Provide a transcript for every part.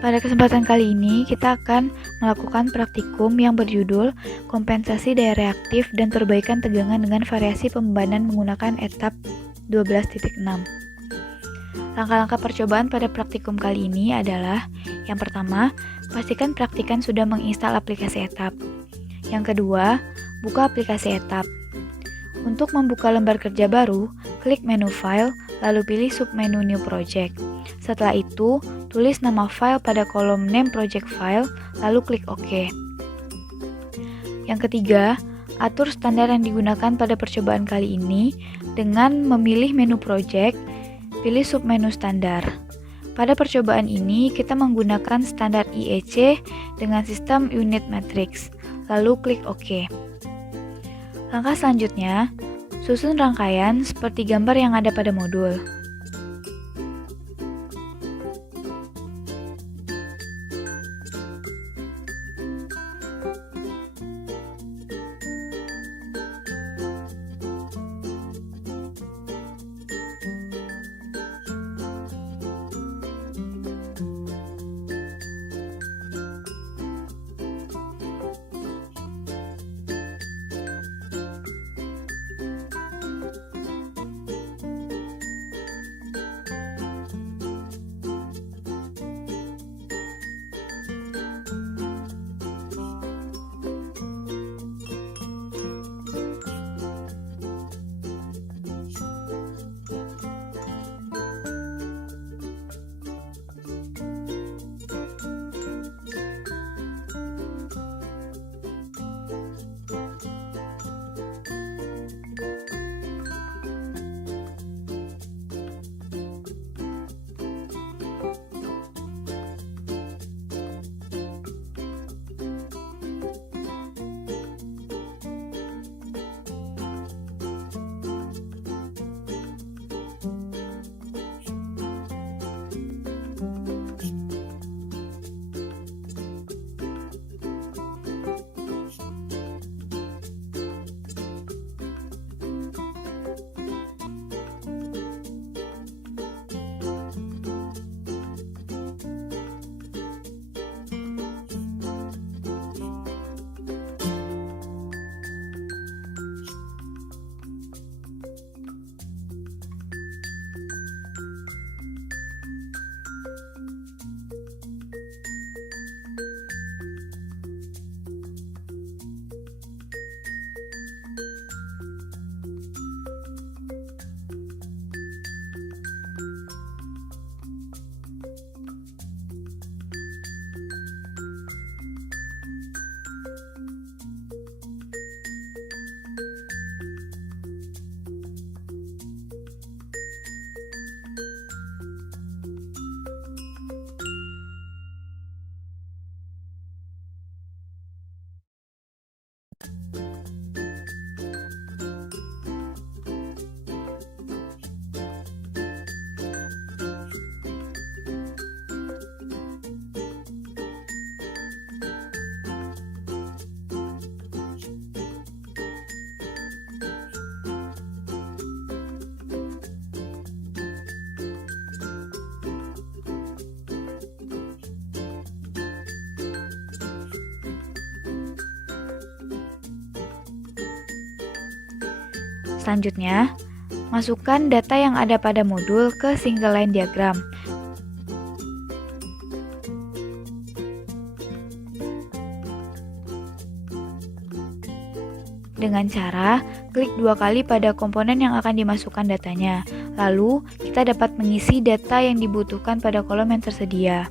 Pada kesempatan kali ini, kita akan melakukan praktikum yang berjudul Kompensasi Daya Reaktif dan Perbaikan Tegangan dengan Variasi Pembebanan menggunakan etap 12.6. Langkah-langkah percobaan pada praktikum kali ini adalah: yang pertama, pastikan praktikan sudah menginstal aplikasi etap. Yang kedua, buka aplikasi etap. Untuk membuka lembar kerja baru, klik menu File, lalu pilih submenu New Project. Setelah itu, tulis nama file pada kolom Name Project File, lalu klik OK. Yang ketiga, atur standar yang digunakan pada percobaan kali ini dengan memilih menu Project, pilih submenu Standar. Pada percobaan ini, kita menggunakan standar IEC dengan sistem unit matrix, lalu klik OK. Langkah selanjutnya, susun rangkaian seperti gambar yang ada pada modul. Selanjutnya, masukkan data yang ada pada modul ke single line diagram. Dengan cara klik 2 kali pada komponen yang akan dimasukkan datanya. Lalu, kita dapat mengisi data yang dibutuhkan pada kolom yang tersedia.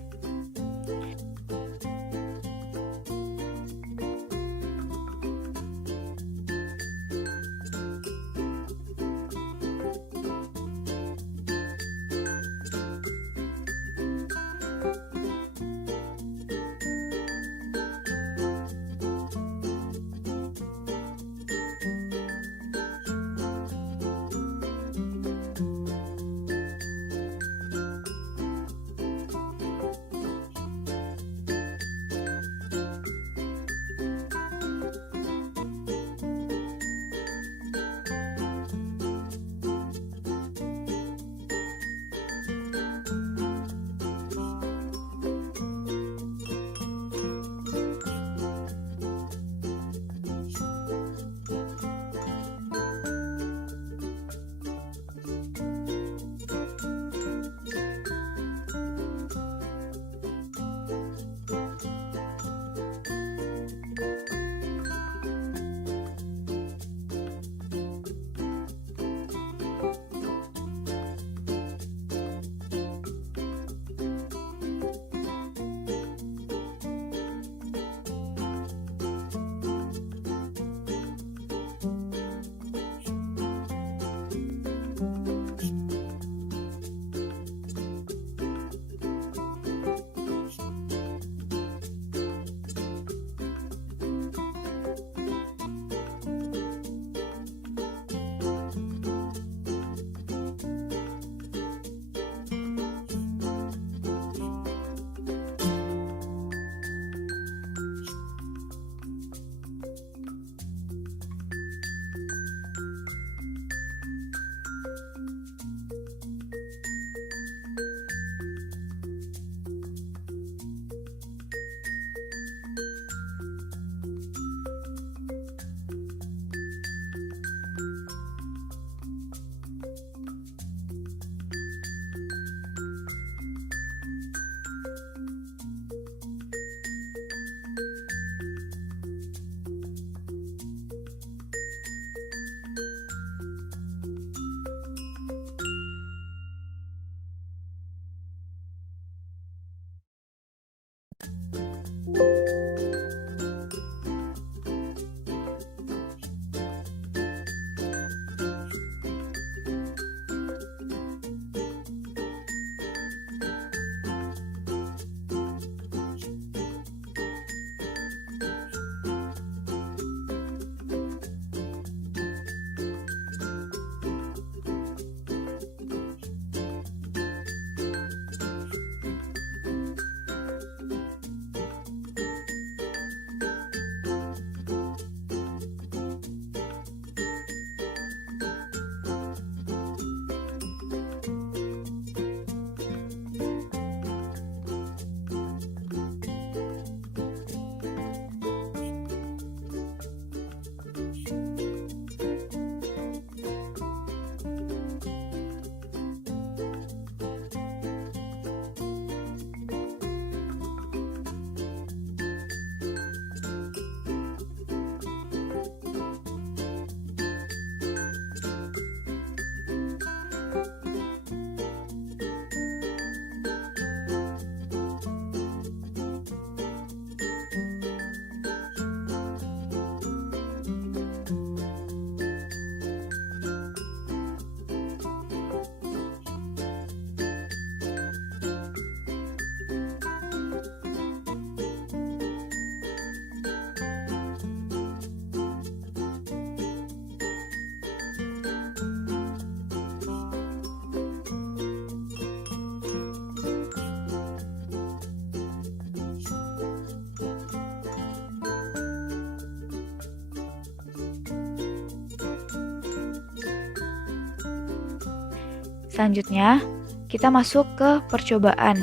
Selanjutnya, kita masuk ke percobaan.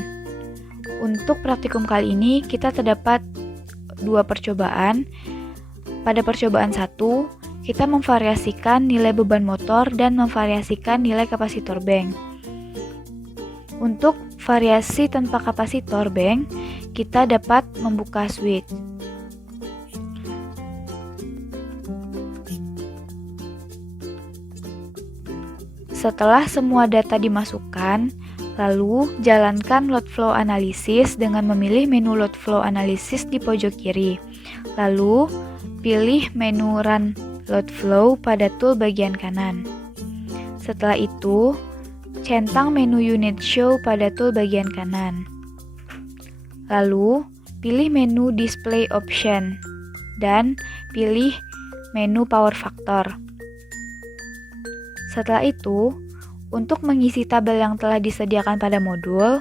Untuk praktikum kali ini, kita terdapat 2 percobaan. Pada percobaan 1, kita memvariasikan nilai beban motor dan memvariasikan nilai kapasitor bank. Untuk variasi tanpa kapasitor bank, kita dapat membuka switch. Setelah semua data dimasukkan, lalu jalankan load flow analysis dengan memilih menu load flow analysis di pojok kiri. Lalu, pilih menu run load flow pada tool bagian kanan. Setelah itu, centang menu unit show pada tool bagian kanan. Lalu, pilih menu display option dan pilih menu power factor. Setelah itu, untuk mengisi tabel yang telah disediakan pada modul,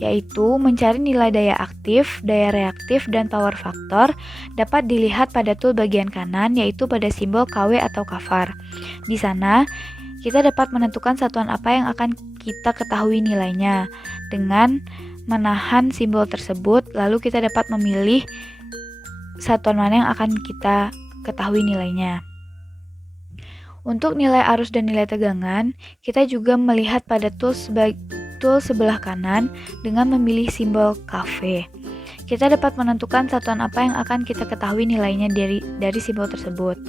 yaitu mencari nilai daya aktif, daya reaktif, dan power factor, dapat dilihat pada tool bagian kanan, yaitu pada simbol KW atau kvar. Di sana, kita dapat menentukan satuan apa yang akan kita ketahui nilainya. Dengan menahan simbol tersebut, lalu kita dapat memilih satuan mana yang akan kita ketahui nilainya. Untuk nilai arus dan nilai tegangan, kita juga melihat pada tool sebelah kanan dengan memilih simbol KV. Kita dapat menentukan satuan apa yang akan kita ketahui nilainya dari simbol tersebut.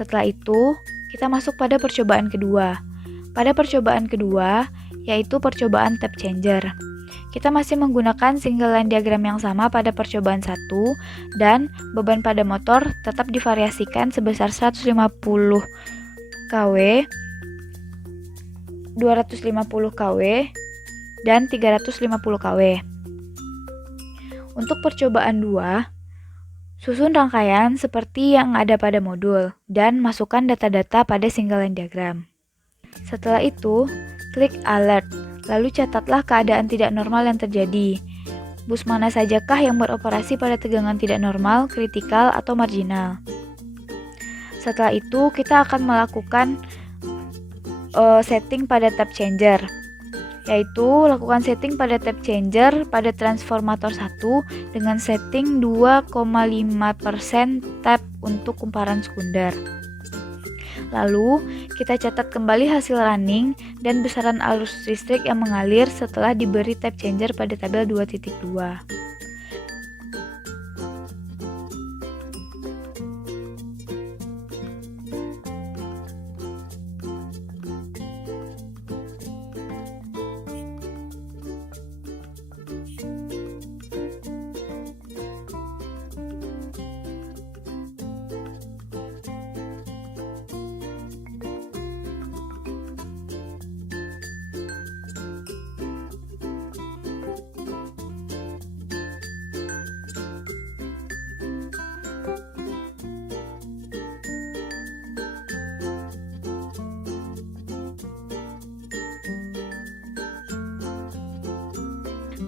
Setelah itu, kita masuk pada percobaan kedua. Pada percobaan kedua, yaitu percobaan tap changer. Kita masih menggunakan single line diagram yang sama pada percobaan 1 dan beban pada motor tetap divariasikan sebesar 150 kW, 250 kW, dan 350 kW. Untuk percobaan 2, susun rangkaian seperti yang ada pada modul dan masukkan data-data pada single line diagram. Setelah itu, klik alert, lalu catatlah keadaan tidak normal yang terjadi. Bus mana sajakah yang beroperasi pada tegangan tidak normal, kritikal, atau marginal? Setelah itu, kita akan melakukan setting pada tab changer, yaitu lakukan setting pada tab changer pada transformator 1 dengan setting 2,5% tab untuk kumparan sekunder. Lalu, kita catat kembali hasil running dan besaran arus listrik yang mengalir setelah diberi tab changer pada tabel 2.2.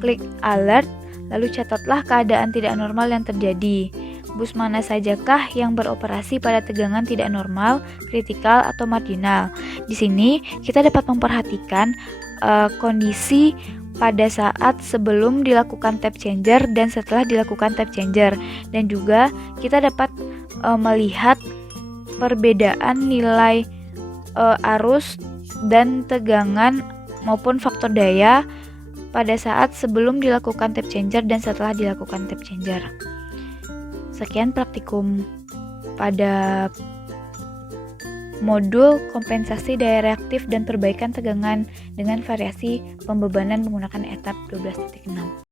Klik alert, lalu catatlah keadaan tidak normal yang terjadi. Bus mana sajakah yang beroperasi pada tegangan tidak normal, kritikal, atau marginal? Di sini kita dapat memperhatikan kondisi pada saat sebelum dilakukan tab changer dan setelah dilakukan tab changer, dan juga kita dapat melihat perbedaan nilai arus dan tegangan maupun faktor daya pada saat sebelum dilakukan tab changer dan setelah dilakukan tab changer. Sekian praktikum pada modul kompensasi daya reaktif dan perbaikan tegangan dengan variasi pembebanan menggunakan etap 12.6.